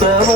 myself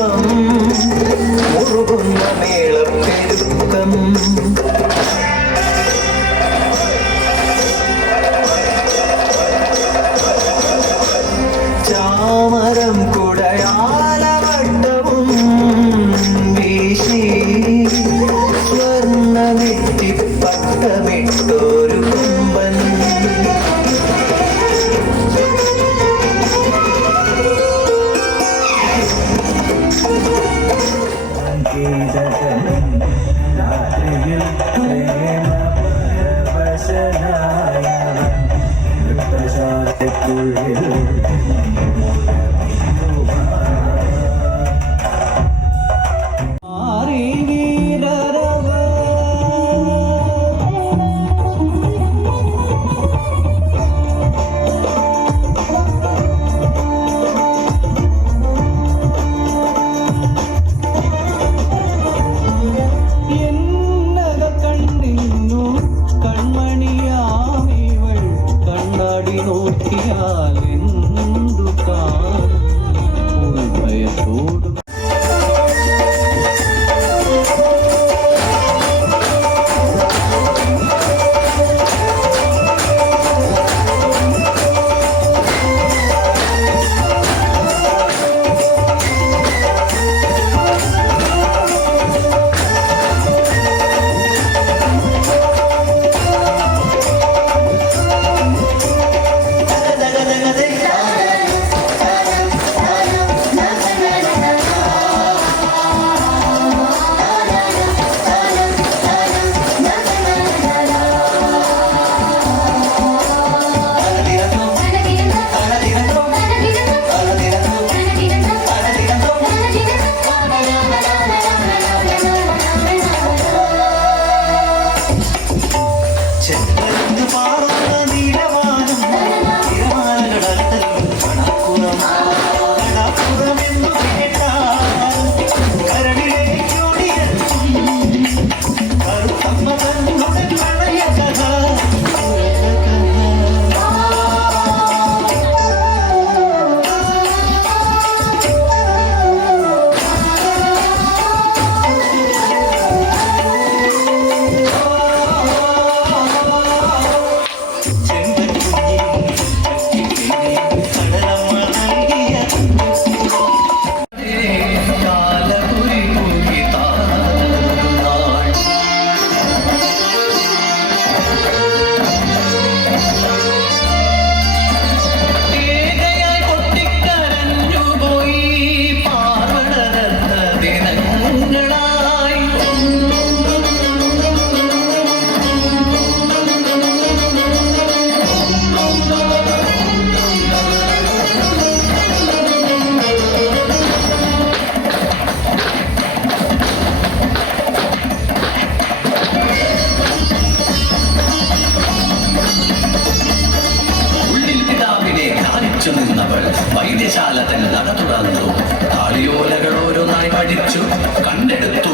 പഠിച്ചു കണ്ടെടുത്തു.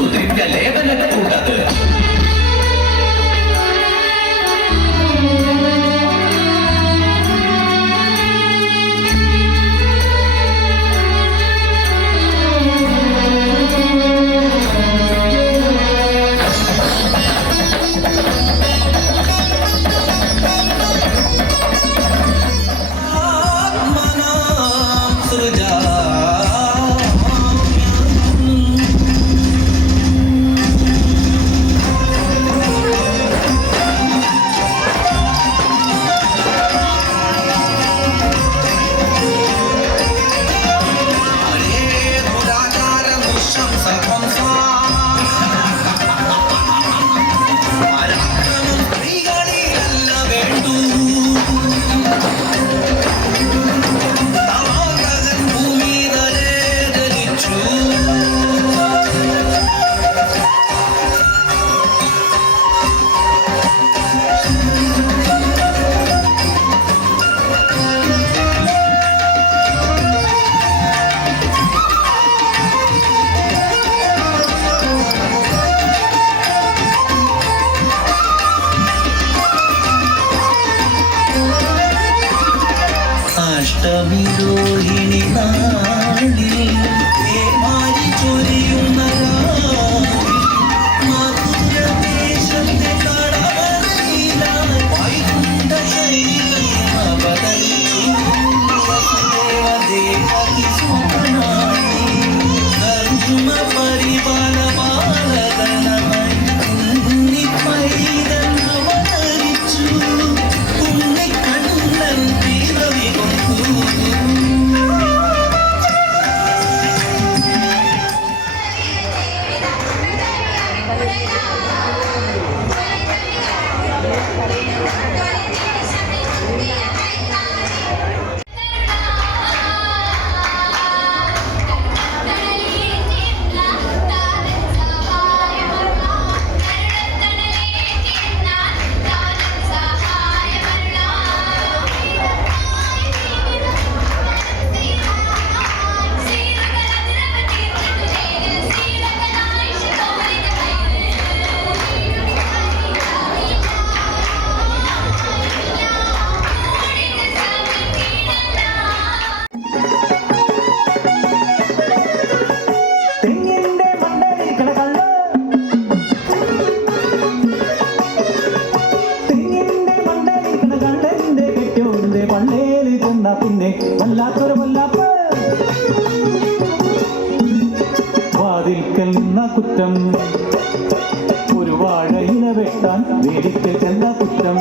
എടുത്ത് ചെന്ന പുത്രം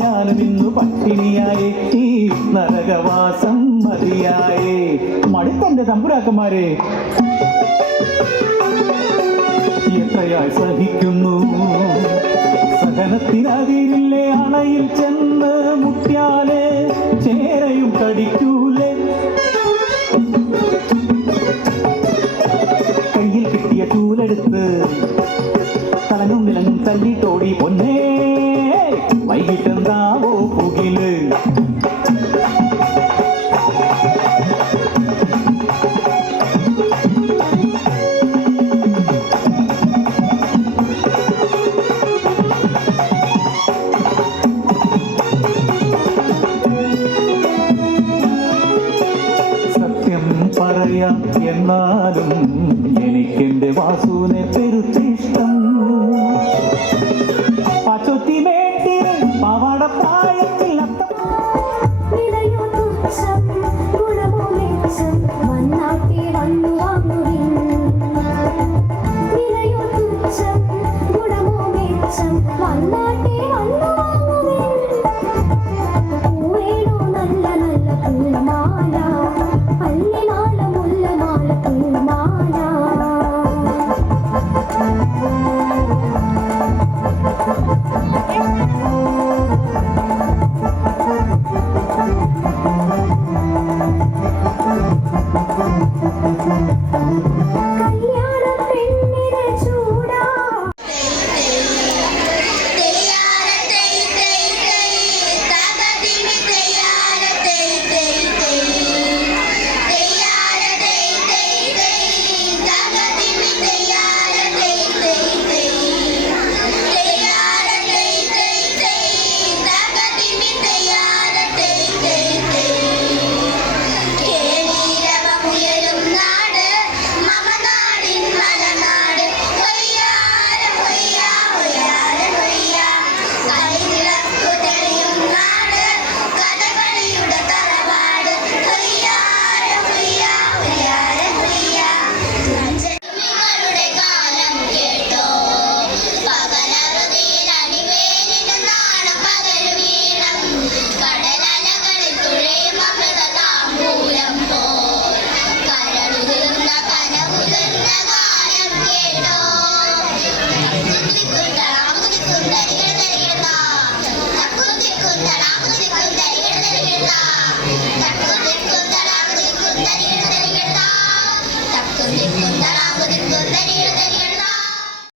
ഞാനും ഇന്നു പട്ടിണിയായി. ഈ നരകവാസം മതിയായി. മടുത്തന്റെ തമ്പുരാക്കന്മാരെ. എത്രയായി സഹിക്കുന്നു. സഹനത്തിനതിരില്ലേ അണയിൽ ചെന്ന് മുട്ടിയാലെ ചേരയും കടിക്കൂ.